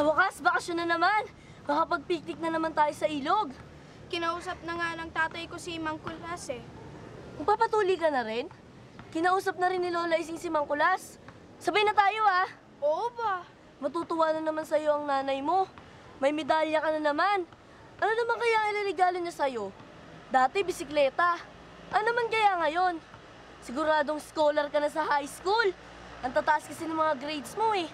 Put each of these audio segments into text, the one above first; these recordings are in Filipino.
Sa wakas, bakasyon na naman. Makapag-picnic na naman tayo sa ilog. Kinausap na nga ng tatay ko si Mang Kulas eh. Magpapatuli ka na rin? Kinausap na rin ni Lola Ising si Mang Kulas. Sabay na tayo ah. Oo ba? Matutuwa na naman sa'yo ang nanay mo. May medalya ka na naman. Ano naman kaya ang ililigalo niya sa'yo? Dati bisikleta. Ano naman kaya ngayon? Siguradong scholar ka na sa high school. Ang tataas kasi ng mga grades mo eh.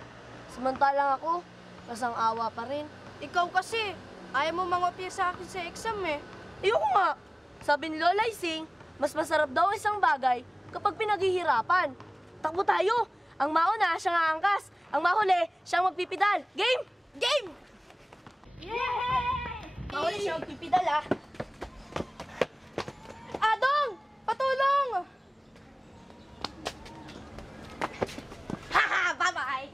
Samantalang ako, kasang awa pa rin. Ikaw kasi, ayaw mo mangopya sa akin sa exam eh. Ayoko nga. Sabi ni Lola Ising, mas masarap daw isang bagay kapag pinaghihirapan. Takbo tayo. Ang mauna, siyang aangkas. Ang mahuli, siyang magpipidal. Game! Game! Yay! Mahuli siya magpipidal ah. Adong! Patulong! Haha! Bye-bye!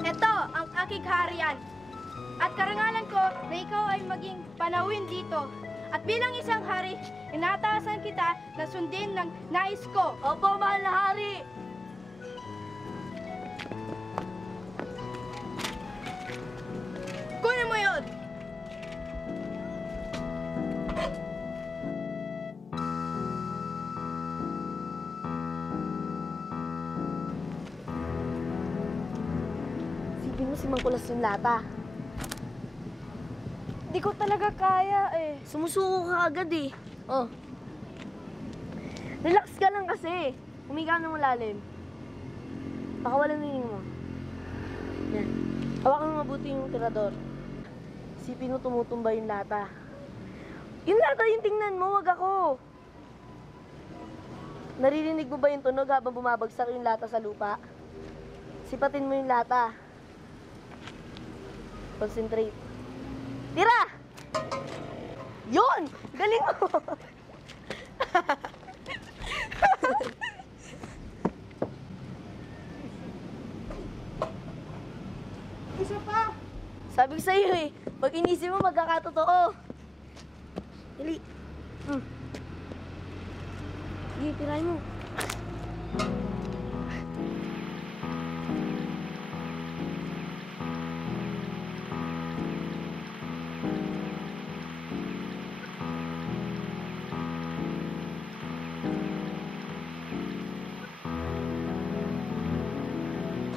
Ito ang aking kaharian. At karangalan ko na ikaw ay maging panauhin dito. At bilang isang hari, inataasan kita na sundin ng nais ko. Opo, mahal na hari! Kunin mo yun! Sipin mo si Mang Kulas yung lata. Di ko talaga kaya eh. Sumusuko ka agad eh. Oh. Relax ka lang kasi. Humiga ng malalim. Pakawalan niyo mo. Yan. Hawakan mo mabuti yung tirador. Sipin mo tumutumba yung lata. Yung lata yung tingnan mo, wag ako. Naririnig mo ba yung tunog habang bumabagsak yung lata sa lupa? Sipatin mo yung lata. Concentrate. Tira! Yun! Galing mo! Isa pa! Sabi ko sa'yo eh, pag inisip mo magkakatotoo. Dali. Sige, tirahin mo.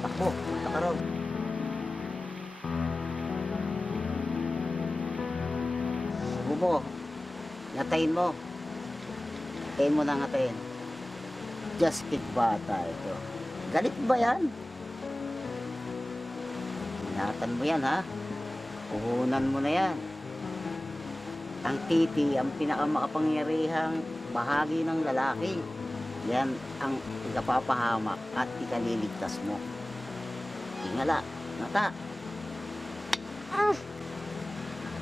Takbo, nakaraw. Bubo, ngatayin mo. Ngatayin mo na ngatayin. Just pick bata ito. Galit ba yan? Ingatan mo yan ha. Puhunan mo na yan. Ang titi ang pinakamakapangyarihang bahagi ng lalaki. Yan ang ikapapahamak at ikaliligtas mo. Tingala, mata.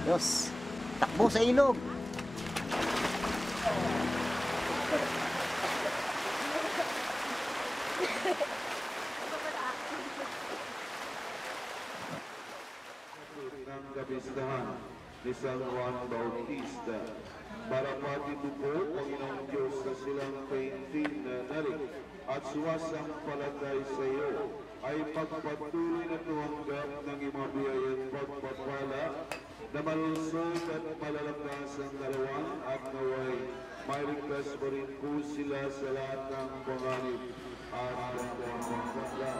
Diyos, takbo sa ilog. Ng kapistahan ni San Juan Bautista para matibuko, Panginoong Diyos, na silang kaintin na narik at suwasampalatay sa iyo ay pagpatuloy na tumanggap ng iyong biyayang pagpapala na malusog at malalakas ang karawan at naway may ligtas pa rin po sila sa lahat ng panganib at pagpapaganda.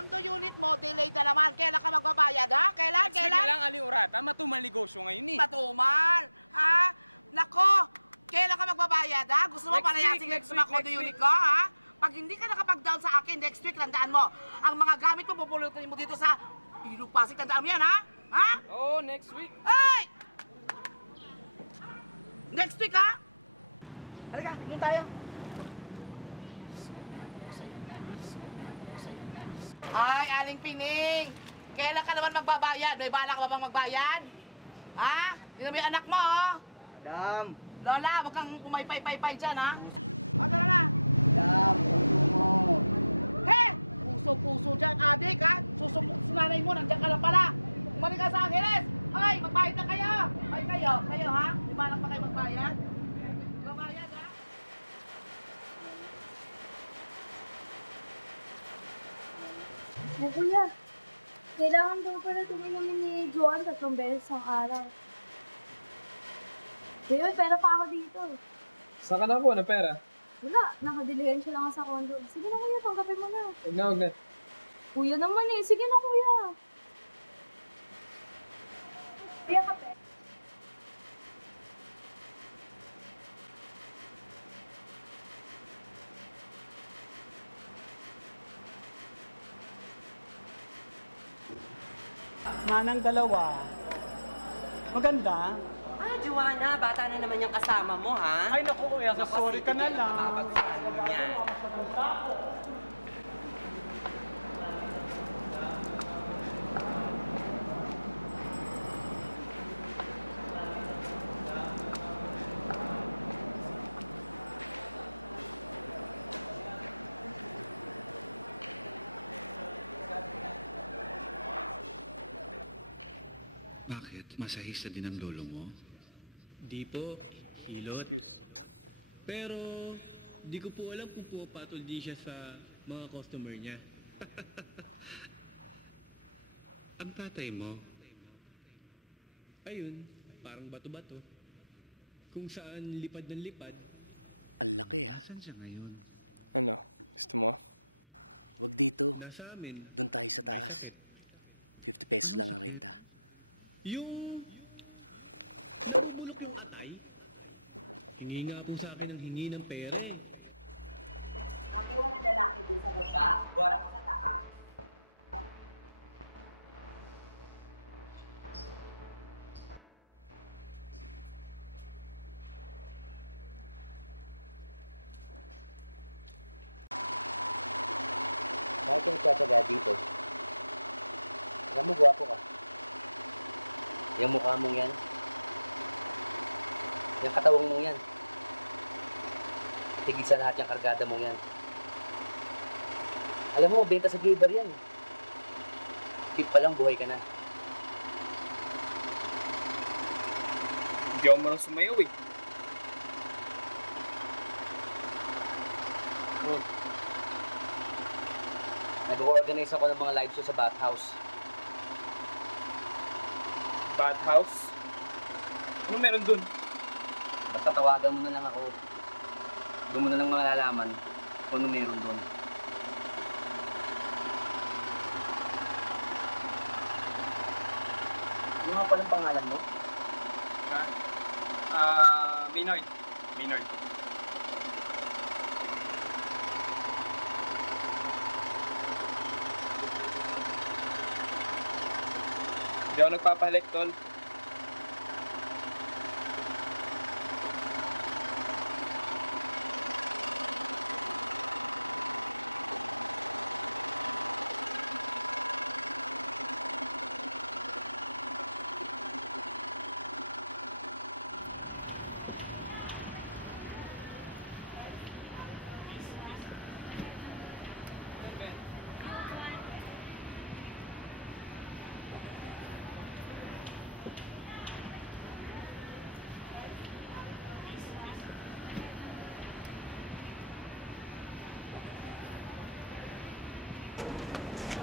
condo unit mo, delayed na naman. Kailan ka magbabayad, ha? Kailan? Next week na lang, Aling Urata. Matumal negosyo ngayon eh. Patuman, ha? Nako, kailan ka magbabayad, ha? Gusto mo Next palayasin week, yung next mga week, condo next unit week. ko, ha? Pag hindi ka nakapag-down sa akin next week, tandaan mo, ang mga gamit mo pupulutin mo dito sa Ilog Pasig, tandaan mo yan, ha? Ha? Oo, next week. Ay! Next week, ha? Halika, tingin tayo. Ay, Aling Pining! Kailan ka naman magbabayad? May bala ka ba bang magbayad? Ha? Tingnan mo yung anak mo, oh! Dam! Lola, huwag kang pumaypay-paypay dyan, ha? O, tara na! Dam! Puso mo! He! Puso-puso dyan, adik, ha? Susumot sa nanay mo, nandiyan ka lang pala! Umalik ka sa Angeles! Ay, magbayad na kayo! Ay, kayo, ha? Di ba lang pa kayo magbayad? Magbayad, ha? Kuya, kailangan daw pala tuminumin ni Joan 3 beses ang araw. Ngayon, pera pa ako dito. Saan ka nakuha ng pera? Wala, nakadiliensya lang ako sa condo. Sige na kuya, tanggapin mo na. Huwag na, huwag na. Kuya naman eh, sige na kuya. Kuya, kape. Manang dalawa. Maganda. Ah, Joanna, bata na naman yung kasama mo, ha? Ay naku, kuya, sorry ka na lang. Mababagsakan niya. Bakit? Masahista din ang lolo mo? Di po, hilot. Excuse. Pero, di ko po alam kung pumapatol din siya sa mga customer niya. Ang tatay mo? Ayun, parang bato-bato. Kung saan lipad ng lipad. Ang laki, ah. Saan siya ngayon? Ano? Gusto mo? Huwag dito. Nasa amin. Doon tayo sa taas. 50 pesos lang ang renta. Yung... Bulok yung atay. Hingi nga po sa akin ng hingi ng pera eh. Ate, walang lalaki dun sa baba. Bora ka sa taas. Bakit ka nagtsatsaga dito? Alam mo, gwapo ka. Yung mukha mong yan. Yung katawang mong yan. Tigil sa lahat yung kargada mong yan. Alam mo, benta sa giver yan. Tip pa lang, buhay ka na. Hindi ako marang sumayaw eh. Nag-organize ako ng mga live show sa Bathhouse. Bathhouse? Ano meron dun? Basta tawagan mo na lang ako. Doon mo na lang malalaman kung ano meron doon. Ano nga palang pangalan mo? Ha? Minoy. Minoy. Hindi ako nagpapahalik, tol.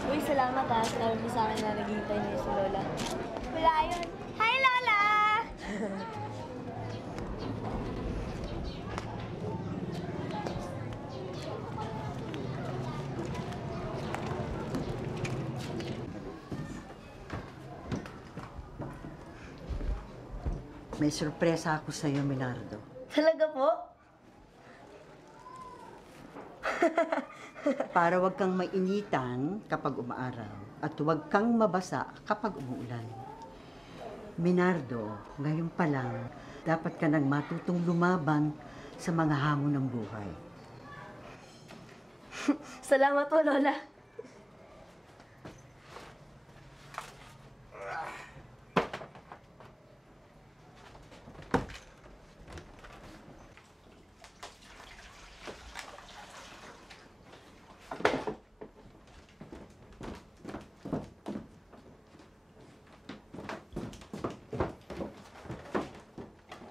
Uy, salamat ha. Sinabi mo sa akin na naghihintay niyo si Lola. Wala yun. Hi, Lola! May sorpresa ako sa'yo, Milardo. Talaga po? Para wag kang mainitan kapag umaaraw at wag kang mabasa kapag umuulan. Minardo, ngayon pa lang, dapat ka nang matutong lumaban sa mga hamon ng buhay. Salamat po, Lola.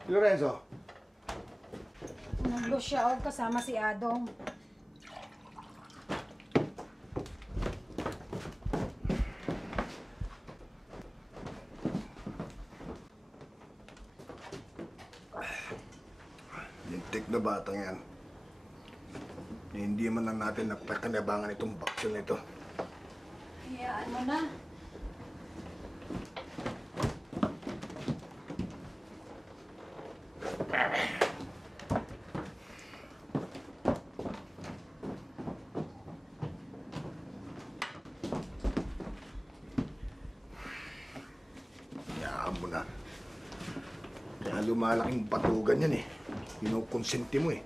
Lorenzo. Naglusyaw kasama si Adong. Lintik na batang yan. Hindi man lang natin napakanabangan itong baksyon na ito. Hayaan mo na. Hayaan mo na. Kaya lumalaking batugan yan eh. Kinukonsente mo eh.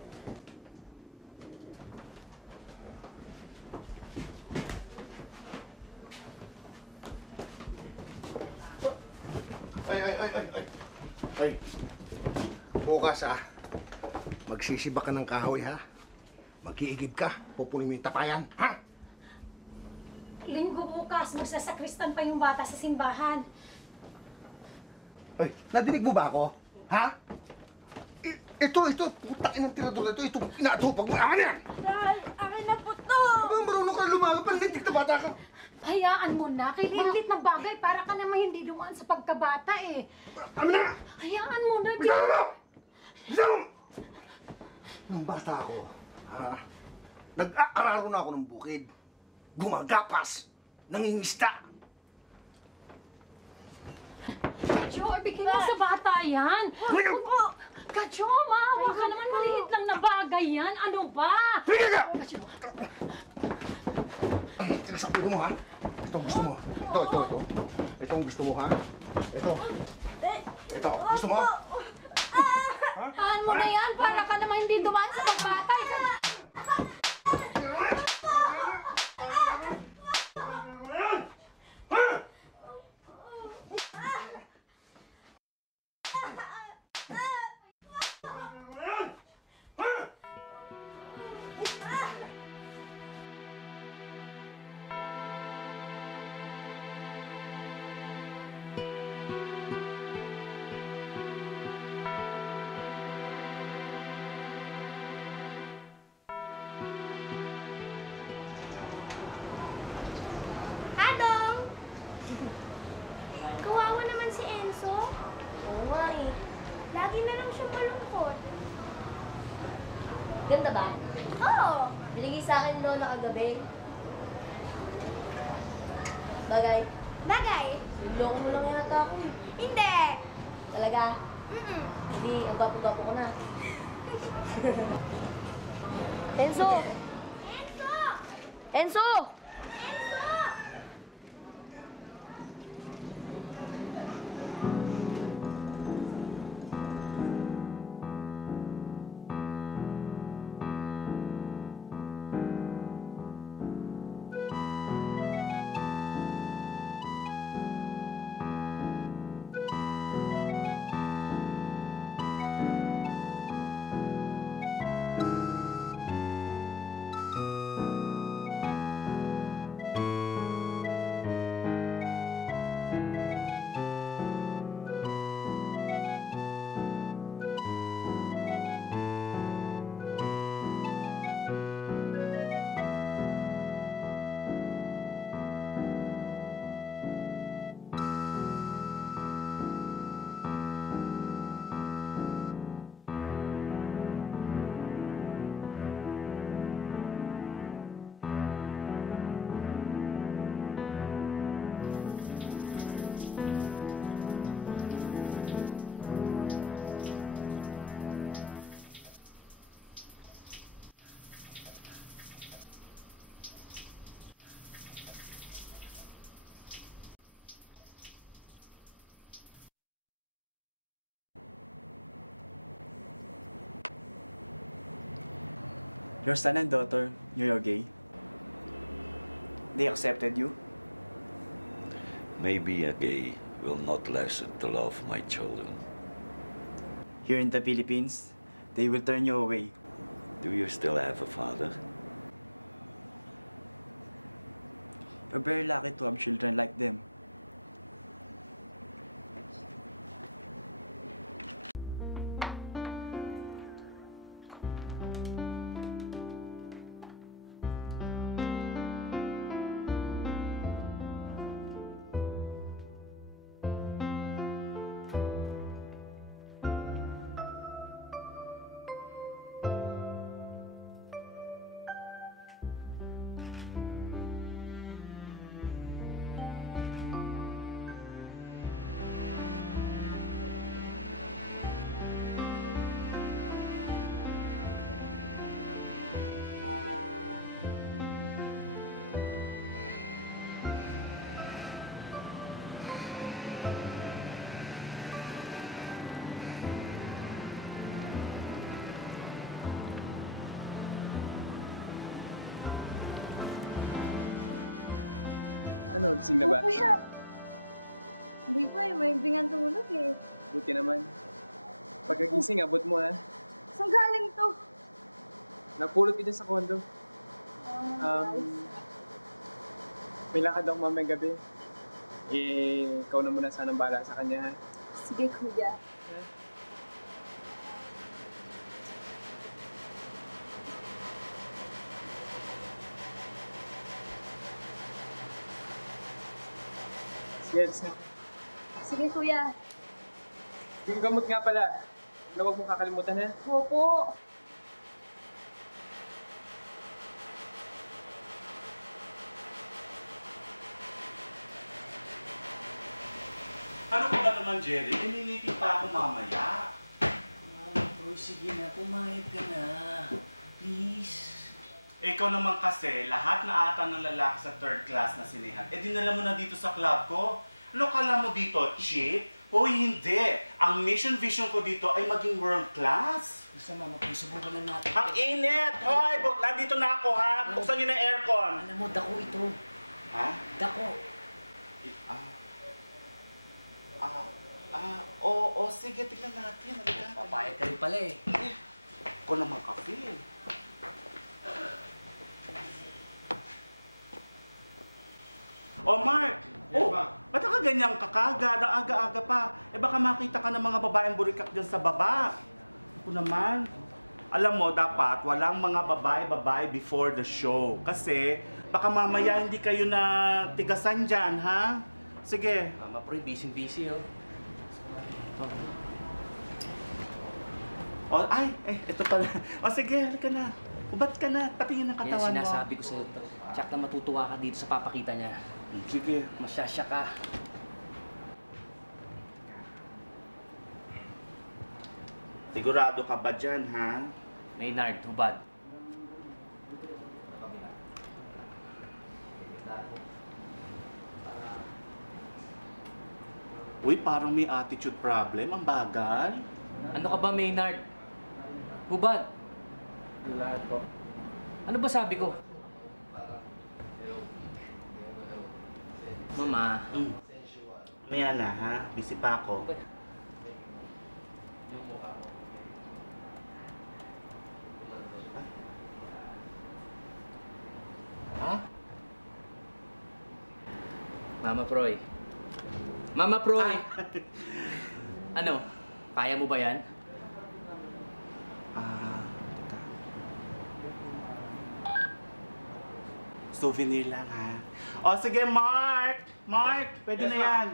Ay, bukas magsisiba ka ng kahoy ha. Mag-iigib ka, pupunin mo yung tapayan, ha? Linggo bukas, magsasakristan pa yung bata sa simbahan. Ay, nadinig mo ba ako? Ha? Ito, putang inang tirador na ito, inaatupag mo, akin yan! Dahil, akin na po to! Abang marunong ka lumaga, panlitik na bata ka! Hayaan mo na, kay lilit na bagay para ka naman hindi dumaan sa pagkabata eh. Amin na! Hayaan mo na, Bitawan mo! Bitawan mo! Nung bata ako, nag-aararo na ako ng bukid. Gumagapas, nangingista. Kadyo, ibigay mo sa bata yan. Kadyo, maawa ka naman, maliit lang na bagay yan. Ano ba? Tigil ka! Kadyo. Tinasabi mo, ha? Ito ang gusto mo. Ito. Ito ang gusto mo, ha? Ito, gusto mo? Haan mo na yan para ka naman hindi dumaan sa pagbata. Adong! Kawawa naman si Enzo. Oo nga eh. Lagi na lang siyang malungkot. Ganda ba? Oo! Binigay sa akin Lola kagabi. Bagay. Bagay? Loko mo lang yata ako eh. Hindi! Talaga? Mm-mm. Hindi, ang gwapo-gwapo ko na. Enzo! Enzo! Enzo! Enzo! Your son and daughter, you're gay. They accepted you? Maybe a gay will not lessen the love of my children. Here in the Philippines, they will turn you away. Do you still have a father? You're very lucky to have children like them. Ano, gising na ba? Kuya! Hindi po eh, may bingan tulog eh. Buti naman. Pagkagising, abot mo ha. Saan galing to? Napulot kita sa kondo. May lakad ako mamayang gabi. Ikaw na muna sanang bahala sa kanya ha. Sige, kuya. Yes. Sige, kuya. Yung gamot nga pala. Na huwag mong kakalimutan ha. Opo. Ano ka ba naman, Jerry? Iminitin pa ako mamaya. Bro, sige na. Pumayag ka na. Please. Ikaw naman kasi, lahat na ata ng lalaki sa third class na sinihan, dinala mo na dito sa club ko. Ano kala mo dito? Cheap? Hoy, hindi. Ang mission vision ko dito ay maging world class. Basta mama, please, subukan lang natin. Ang init! Hoy, nandito na ako ha. Buksan niyo na aircon. Alam mo, dako ito. Ha? Dako. Oo, sige, tignan natin. Papayag ka rin pala eh. Ako naman kasi. Oh, Mark! Oh, ba't ka ganyang kakagad? Ang aga-aga pa. Baka makita ka ng mga babaeng burikak dyan sa baba. Ako naman. Alam mo, dapat walang mga babae before the show. Kasi, baka mamaya hindi kayo na tigasan dyan, ha? Sige. Mama, pre, busy-busy, oh. Oh, ito pala. Oh, sige, halika na. Ubat ka na. Patingin ang katawan mo. Yan, sinasabi ko sa'yo. Tsak na matutuwa ka dito sa papakita niya. Sige. Masyasya ka. Sigurado ka ba dyan, ha? Maynard, hubad. Uy, parang may attitude problem. Ang bagal. Ano ka ba, Maynard? Hubad. Lahat po. Ano ba sabi ko? Mama. Maya na, ha? Busy pa ako. Ha? Mama Proy. Mama Proy! Ano? Kaya mo ba yan? Souvenir lang, ha? O, sige, Mark! Mark, pwede na yan.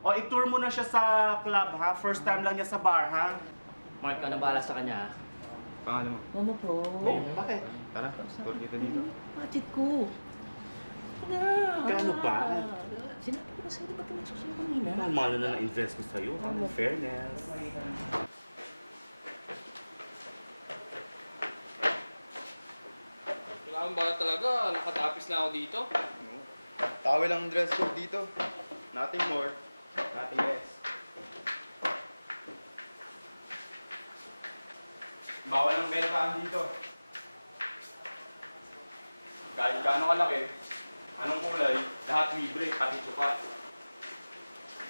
O, i-tour mo na siya sa club, ha? First time lang niya sa bar, ha? Mark, ka na bahala sa kanya, ha? Pangalan mo? Mama Proy. Oh, bakit? Tara, tour kita dito. Budget ko. Kano ba? Sinabi ko na sa'yo, di ba ito nagsusunod kanina? Mahal na na-invest ko sa'yo, ha? Fairness. Kailangan ba talaga? Nakatapis na ako dito. Tawel ang dress code dito. Nothing more, nothing less. Bawal ang bentahan dito. Kahit gaano kalaki, anong kulay, lahat libre, pati suka.